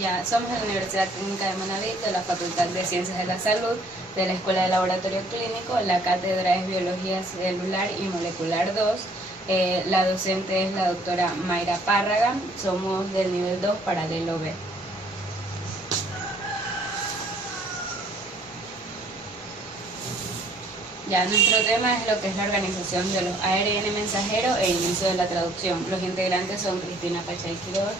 Ya, somos de la Universidad Técnica de Manabí, de la Facultad de Ciencias de la Salud, de la Escuela de Laboratorio Clínico. La cátedra es Biología Celular y Molecular 2. La docente es la doctora Mayra Párraga. Somos del nivel 2, paralelo B. Ya, nuestro tema es lo que es la organización de los ARN mensajeros e inicio de la traducción. Los integrantes son Cristina Pachay Quiroga,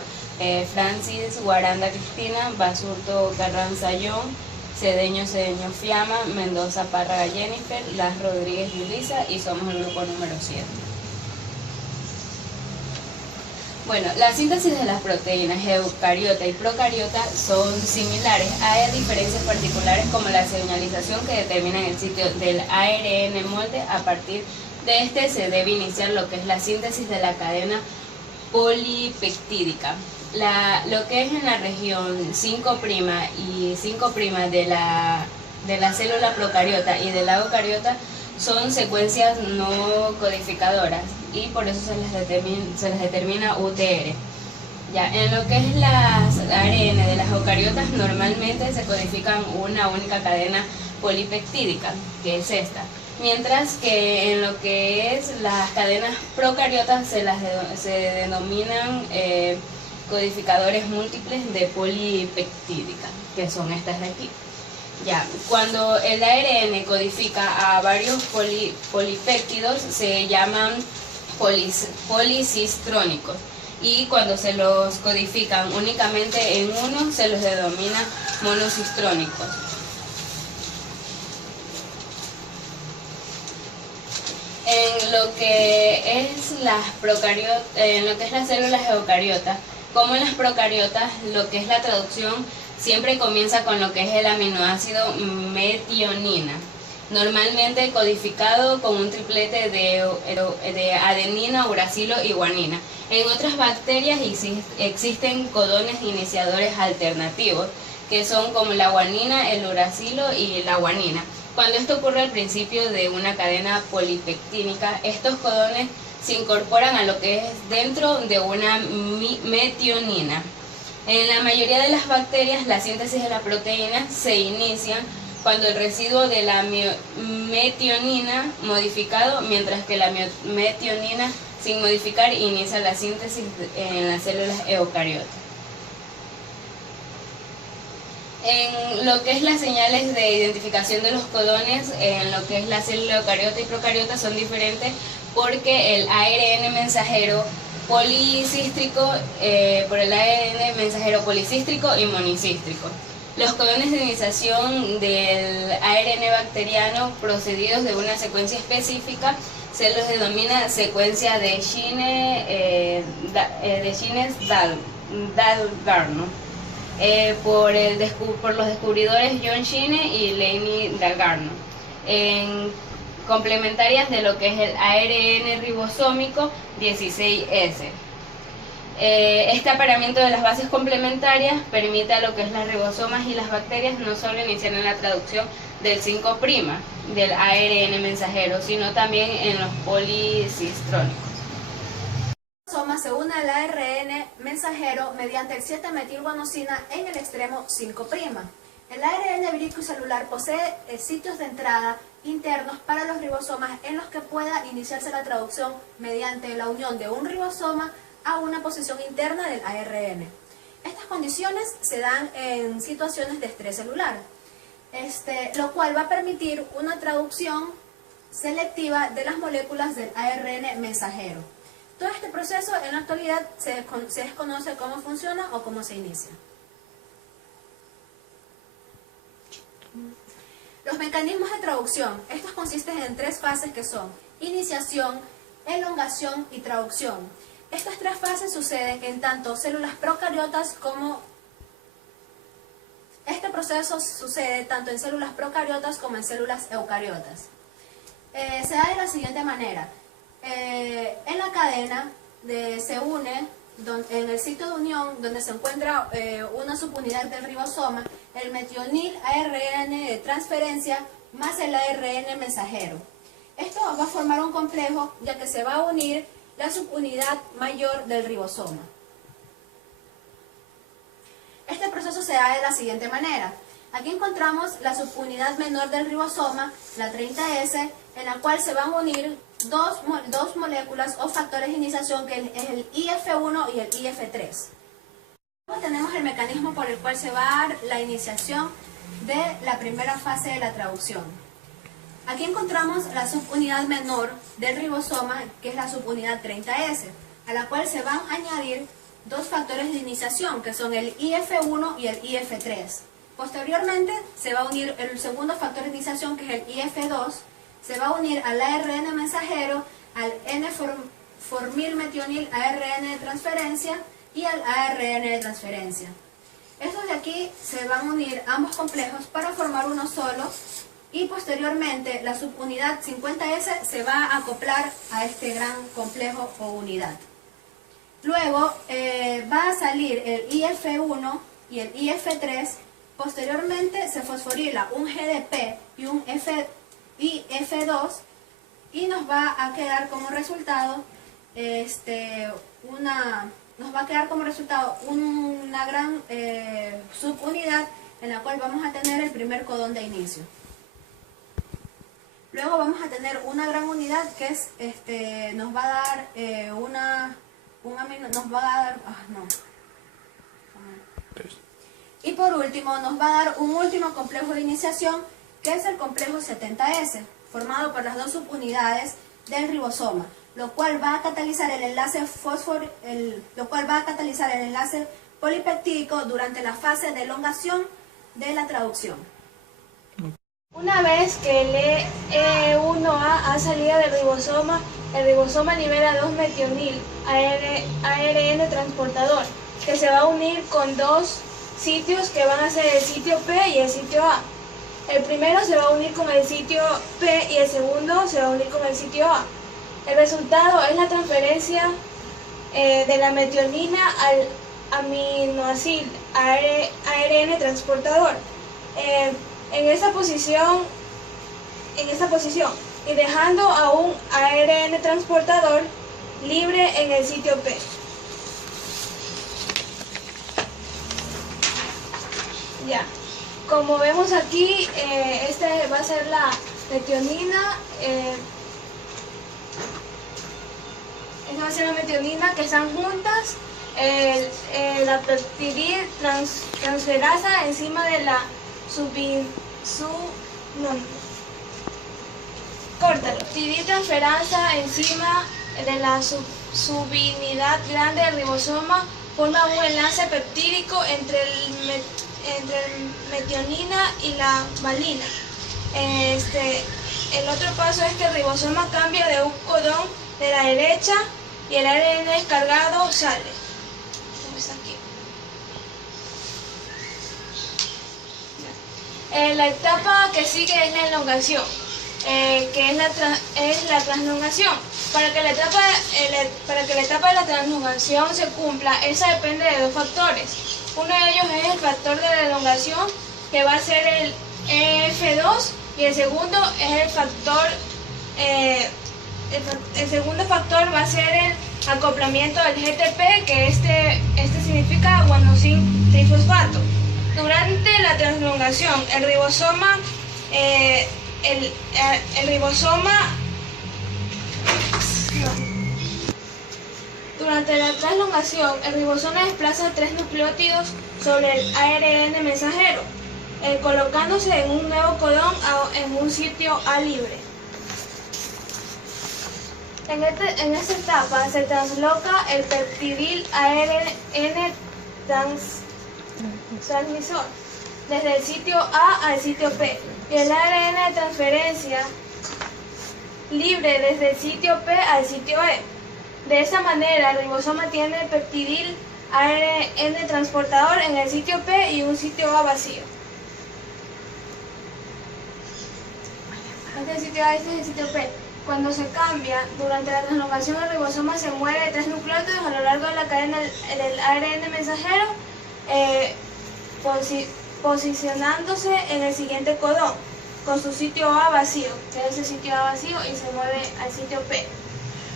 Francis Guaranda Cristina, Basurto Carranza John, Cedeño Fiamma, Mendoza Párraga Jennifer, Las Rodríguez Yulisa, y somos el grupo número 7. Bueno, la síntesis de las proteínas eucariota y procariota son similares. Hay diferencias particulares como la señalización que determina el sitio del ARN molde. A partir de este se debe iniciar lo que es la síntesis de la cadena polipeptídica. Lo que es en la región 5' y 5' de la célula procariota y de la eucariota son secuencias no codificadoras y por eso se les determina UTR. Ya, en lo que es las ARN de las eucariotas normalmente se codifican una única cadena polipeptídica, que es esta, mientras que en lo que es las cadenas procariotas se denominan codificadores múltiples de polipeptídica, que son estas de aquí. Ya, cuando el ARN codifica a varios polipéptidos se llaman policistrónicos, y cuando se los codifican únicamente en uno se los denomina monocistrónicos. En lo que es las células eucariotas, como en las procariotas, lo que es la traducción siempre comienza con lo que es el aminoácido metionina, normalmente codificado con un triplete de adenina, uracilo y guanina. En otras bacterias existen codones iniciadores alternativos, que son como la guanina, el uracilo y la guanina. Cuando esto ocurre al principio de una cadena polipeptídica, estos codones se incorporan a lo que es dentro de una metionina. En la mayoría de las bacterias, la síntesis de la proteína se inicia cuando el residuo de la metionina modificado, mientras que la metionina sin modificar inicia la síntesis en las células eucariotas. En lo que es las señales de identificación de los codones, en lo que es la célula eucariota y procariota son diferentes porque el ARN mensajero policístrico por el ARN mensajero policístrico y monicístrico. Los codones de iniciación del ARN bacteriano procedidos de una secuencia específica se los denomina secuencia de Shines-Dalgarno, por los descubridores John Shine y Lenny Dalgarno, complementarias de lo que es el ARN ribosómico 16S. Este apareamiento de las bases complementarias permite a lo que es las ribosomas y las bacterias no solo iniciar en la traducción del 5' del ARN mensajero, sino también en los policistrónicos. El ribosoma se une al ARN mensajero mediante el 7-metilguanosina en el extremo 5'. El ARN vírico-celular posee sitios de entrada internos para los ribosomas en los que pueda iniciarse la traducción mediante la unión de un ribosoma a una posición interna del ARN. Estas condiciones se dan en situaciones de estrés celular, lo cual va a permitir una traducción selectiva de las moléculas del ARN mensajero. Todo este proceso en la actualidad se desconoce cómo funciona o cómo se inicia. Los mecanismos de traducción, estos consisten en 3 fases que son iniciación, elongación y traducción. Estas 3 fases suceden en tanto células procariotas como... Este proceso sucede tanto en células procariotas como en células eucariotas. Se da de la siguiente manera. En la cadena se une en el sitio de unión donde se encuentra una subunidad del ribosoma, el metionil ARN de transferencia más el ARN mensajero. Esto va a formar un complejo ya que se va a unir la subunidad mayor del ribosoma. Este se da de la siguiente manera. Aquí encontramos la subunidad menor del ribosoma, la 30S, en la cual se van a unir dos moléculas o factores de iniciación, que es el IF1 y el IF3. Luego tenemos el mecanismo por el cual se va a dar la iniciación de la primera fase de la traducción. Aquí encontramos la subunidad menor del ribosoma, que es la subunidad 30S, a la cual se van a añadir dos factores de iniciación, que son el IF1 y el IF3. Posteriormente se va a unir el segundo factor de iniciación, que es el IF2, se va a unir al ARN mensajero, al N-formilmetionil ARN de transferencia y al ARN de transferencia. Estos de aquí se van a unir ambos complejos para formar uno solo, y posteriormente la subunidad 50S se va a acoplar a este gran complejo o unidad. Luego va a salir el IF1 y el IF3. Posteriormente se fosforila un GDP y un IF2, y nos va a quedar como resultado una gran subunidad en la cual vamos a tener el primer codón de inicio. Luego vamos a tener una gran unidad que es nos va a dar y por último nos va a dar un último complejo de iniciación, que es el complejo 70S, formado por las dos subunidades del ribosoma, lo cual va a catalizar el enlace polipeptídico durante la fase de elongación de la traducción. Una vez que el E1A ha salido del ribosoma, el ribosoma libera 2-metionil ARN transportador, que se va a unir con dos sitios que van a ser el sitio P y el sitio A. El primero se va a unir con el sitio P y el segundo se va a unir con el sitio A. El resultado es la transferencia de la metionina al aminoácido ARN transportador. En esa posición y dejando a un ARN transportador libre en el sitio P. Ya, como vemos aquí, esta va a ser la metionina, esta va a ser la metionina, que están juntas, la peptidil transferasa encima de la peptidiltransferasa encima de la subunidad grande del ribosoma forma un enlace peptídico entre el metionina y la valina. El otro paso es que el ribosoma cambia de un codón de la derecha y el ARN descargado sale. Aquí. La etapa que sigue es la elongación, que es la translongación. Para que la etapa de la translongación se cumpla, esa depende de dos factores. Uno de ellos es el factor de la elongación, que va a ser el EF2, y el segundo es el factor, el segundo factor va a ser el acoplamiento del GTP, que este significa guanosin trifosfato. Durante la translongación, durante la translongación, el ribosoma desplaza 3 nucleótidos sobre el ARN mensajero, colocándose en un nuevo codón en un sitio A libre. En esta etapa se transloca el peptidil ARN transmisor desde el sitio A al sitio P, y el ARN de transferencia libre desde el sitio P al sitio E. De esa manera, el ribosoma tiene peptidil ARN transportador en el sitio P y un sitio A vacío. Este es el sitio A, este es el sitio P. Cuando se cambia, durante la translongación, el ribosoma se mueve de 3 nucleótidos a lo largo de la cadena del ARN mensajero, posicionándose en el siguiente codón, con su sitio A vacío, que es el sitio A vacío, y se mueve al sitio P.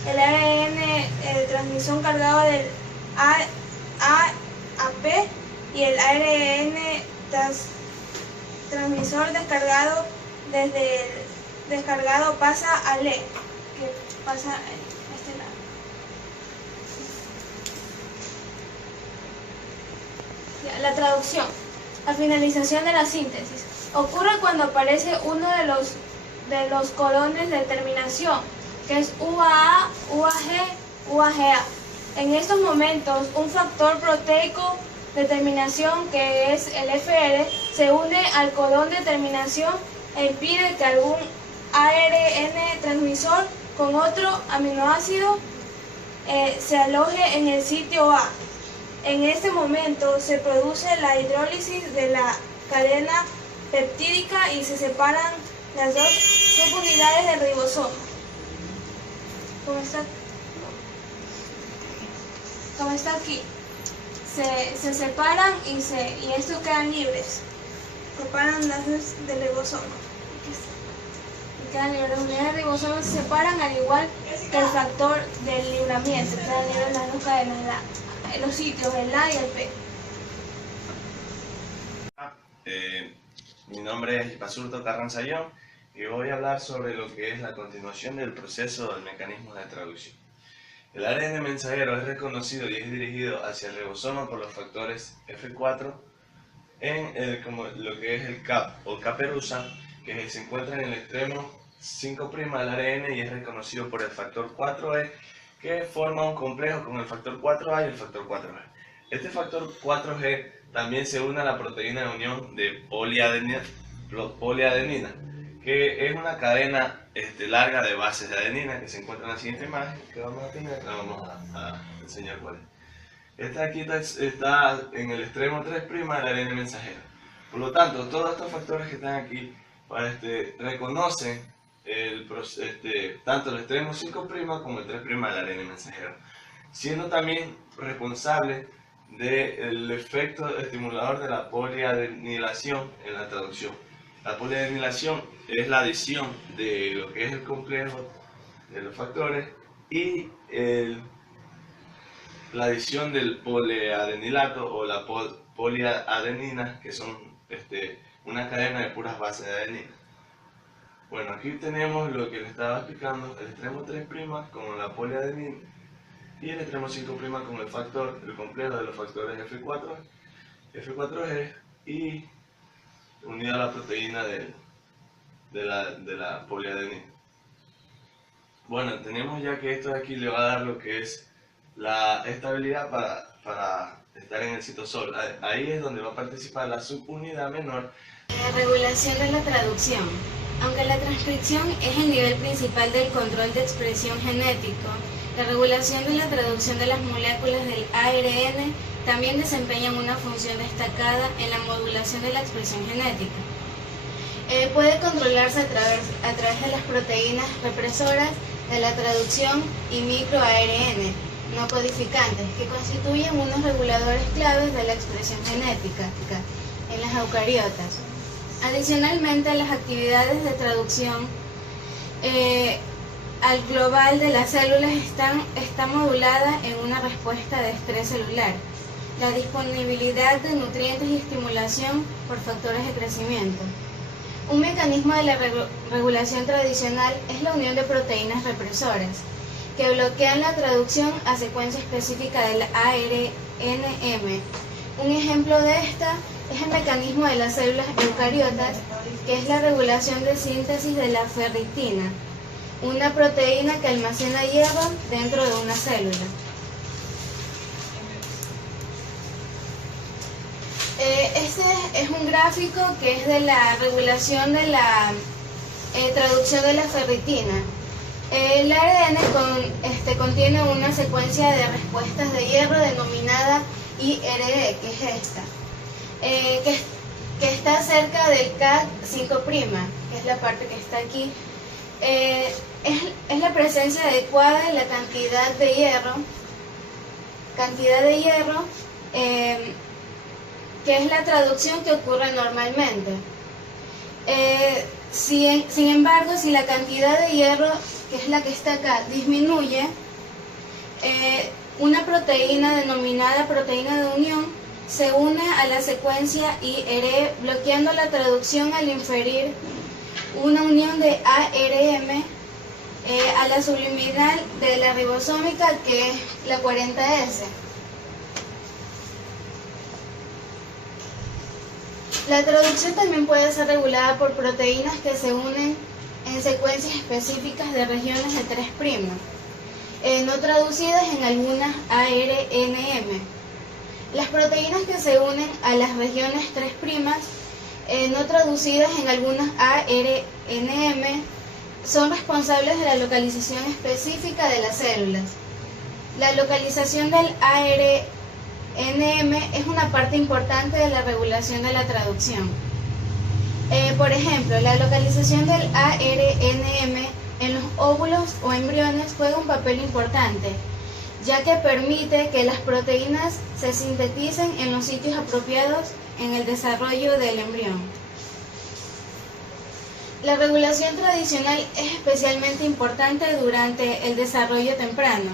El ARN de transmisión cargado del A a P y el ARN transmisor descargado desde el descargado pasa al LED, que pasa en este lado. La traducción. La finalización de la síntesis. Ocurre cuando aparece uno de los colones de terminación, que es UAA, UAG, UAGA. En estos momentos, un factor proteico de terminación, que es el FR, se une al codón de terminación e impide que algún ARN transmisor con otro aminoácido se aloje en el sitio A. En este momento se produce la hidrólisis de la cadena peptídica y se separan las dos subunidades del ribosoma. Como está aquí, se separan y estos quedan libres. Separan las dos del ribosoma. Y quedan libres. Las unidades del ribosoma se separan al igual que el factor del libramiento. Quedan libres las dos cadenas, los sitios, el A y el P. Mi nombre es Basurto Carranzayón y voy a hablar sobre lo que es la continuación del proceso del mecanismo de traducción. El ARN mensajero es reconocido y es dirigido hacia el ribosoma por los factores F4 en lo que es el CAP o caperuza, que se encuentra en el extremo 5' del ARN y es reconocido por el factor 4E, que forma un complejo con el factor 4A y el factor 4G. Este factor 4G también se une a la proteína de unión de poliadenina, que es una cadena larga de bases de adenina que se encuentra en la siguiente imagen que vamos a tener, la vamos a enseñar cuál es. Esta aquí está en el extremo 3' del ARN mensajero. Por lo tanto, todos estos factores que están aquí reconocen tanto el extremo 5' como el 3' del ARN mensajero, siendo también responsable del efecto estimulador de la poliadenilación en la traducción. La poliadenilación es la adición de lo que es el complejo de los factores y la adición del poliadenilato o la poliadenina, que son una cadena de puras bases de adenina. Bueno, aquí tenemos lo que les estaba explicando, el extremo 3' con la poliadenina y el extremo 5' con el complejo de los factores F4, F4G y unido a la proteína de la poliadenina. Bueno, tenemos ya que esto de aquí le va a dar lo que es la estabilidad para estar en el citosol. Ahí es donde va a participar la subunidad menor. Regulación de la traducción. Aunque la transcripción es el nivel principal del control de expresión genético, la regulación de la traducción de las moléculas del ARN también desempeña una función destacada en la modulación de la expresión genética. Puede controlarse a través de las proteínas represoras de la traducción y microARN no codificantes, que constituyen unos reguladores claves de la expresión genética en las eucariotas. Adicionalmente, las actividades de traducción al global de las células está modulada en una respuesta de estrés celular, la disponibilidad de nutrientes y estimulación por factores de crecimiento. Un mecanismo de la regulación tradicional es la unión de proteínas represoras, que bloquean la traducción a secuencia específica del ARNM. Un ejemplo de esta es el mecanismo de las células eucariotas, que es la regulación de síntesis de la ferritina, una proteína que almacena hierro dentro de una célula. Este es un gráfico que es de la regulación de la traducción de la ferritina. El ARN contiene una secuencia de respuestas de hierro denominada IRE, que es esta, que está cerca del K5', que es la parte que está aquí. Es la presencia adecuada de la cantidad de hierro, que es la traducción que ocurre normalmente. Sin embargo, si la cantidad de hierro, que es la que está acá, disminuye, una proteína denominada proteína de unión se une a la secuencia IRE bloqueando la traducción al inferir una unión de ARM a la subliminal de la ribosómica, que es la 40S. La traducción también puede ser regulada por proteínas que se unen en secuencias específicas de regiones de 3', no traducidas en algunas ARNM. Las proteínas que se unen a las regiones 3', no traducidas en algunas ARNM, son responsables de la localización específica de las células. La localización del ARNM es una parte importante de la regulación de la traducción. Por ejemplo, la localización del ARNM en los óvulos o embriones juega un papel importante, ya que permite que las proteínas se sinteticen en los sitios apropiados en el desarrollo del embrión. La regulación tradicional es especialmente importante durante el desarrollo temprano.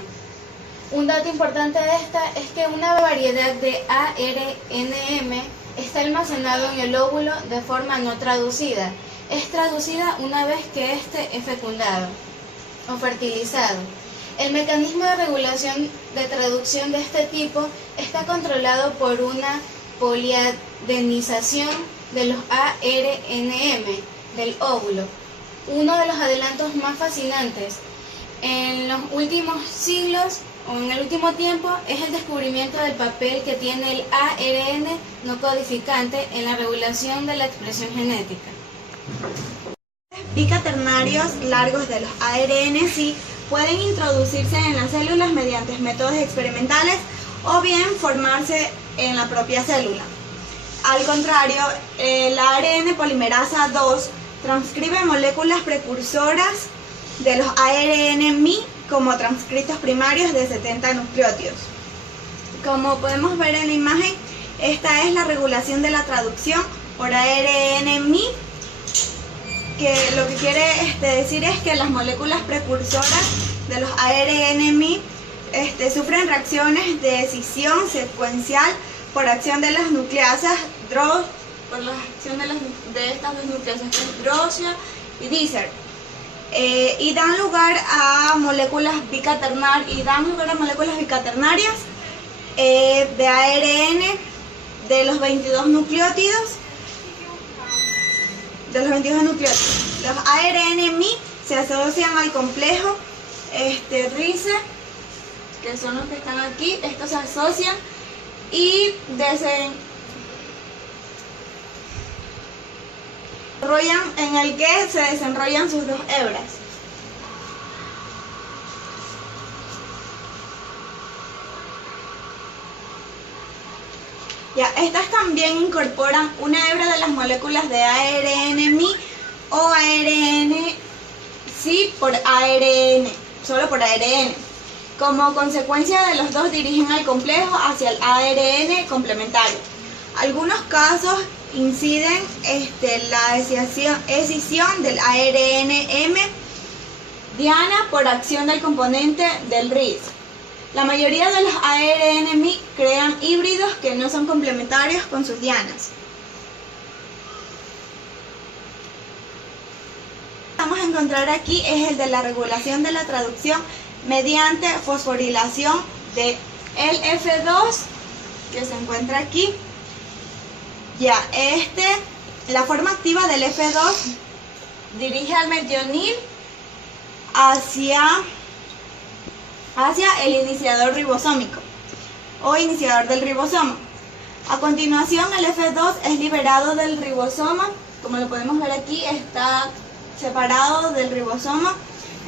Un dato importante de esta es que una variedad de ARNM está almacenado en el óvulo de forma no traducida. Es traducida una vez que éste es fecundado o fertilizado. El mecanismo de regulación de traducción de este tipo está controlado por una poliadenización de los ARNM del óvulo, uno de los adelantos más fascinantes en los últimos siglos o en el último tiempo es el descubrimiento del papel que tiene el ARN no codificante en la regulación de la expresión genética. Bicaternarios largos de los ARN sí pueden introducirse en las células mediante métodos experimentales o bien formarse en la propia célula. Al contrario, la ARN polimerasa 2 transcribe moléculas precursoras de los ARN-Mi como transcritos primarios de 70 nucleótidos. Como podemos ver en la imagen, esta es la regulación de la traducción por ARN-Mi, que lo que quiere decir es que las moléculas precursoras de los ARN-Mi sufren reacciones de escisión secuencial por acción de las nucleasas por la acción de estas dos nucleasas, Drosia y Dicer, y dan lugar a moléculas bicaternarias de ARN de los 22 nucleótidos. Los ARN-Mi se asocian al complejo RICE, que son los que están aquí. Estos se asocian y en el que se desenrollan sus dos hebras. Estas también incorporan una hebra de las moléculas de ARN-Mi o ARN-Si por ARN, solo por ARN. Como consecuencia de los dos dirigen al complejo hacia el ARN complementario. Algunos casos inciden la escisión del ARN-M diana por acción del componente del RIS. La mayoría de los ARN-Mi crean híbridos que no son complementarios con sus dianas. Vamos a encontrar aquí es el de la regulación de la traducción mediante fosforilación de LF2, que se encuentra aquí. La forma activa del F2 dirige al metionil hacia el iniciador ribosómico o iniciador del ribosoma. A continuación, el F2 es liberado del ribosoma. Como lo podemos ver aquí, está separado del ribosoma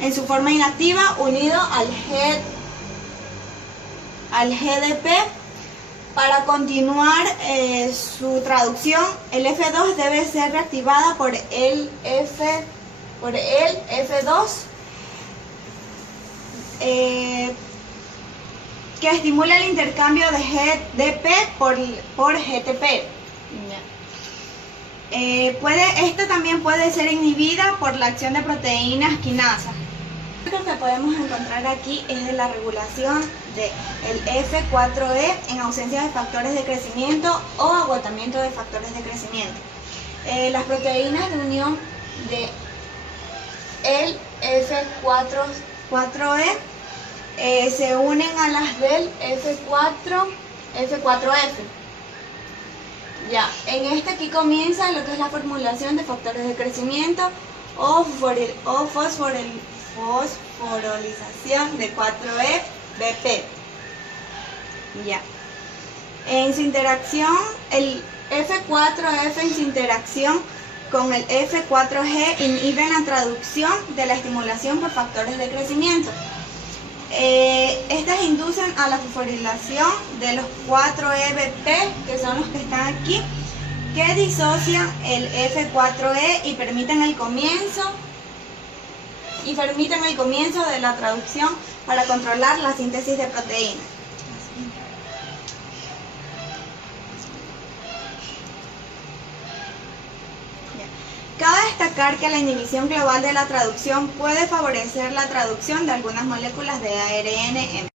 en su forma inactiva, unido al GDP. Para continuar su traducción, el F2 debe ser reactivada por el F2, que estimula el intercambio de GDP por GTP. Esta también puede ser inhibida por la acción de proteínas quinasa. Lo que podemos encontrar aquí es de la regulación del F4E en ausencia de factores de crecimiento o agotamiento de factores de crecimiento. Las proteínas de unión de el F4E se unen a las del F4F. Ya, en este aquí comienza lo que es la formulación de factores de crecimiento o fosforilización de 4FBP. Ya. En su interacción, el F4F en su interacción con el F4G inhiben la traducción de la estimulación por factores de crecimiento. Estas inducen a la fosforilación de los 4EBP, que son los que están aquí, que disocian el F4E y permiten el comienzo de la traducción para controlar la síntesis de proteínas. Cabe destacar que la inhibición global de la traducción puede favorecer la traducción de algunas moléculas de ARN en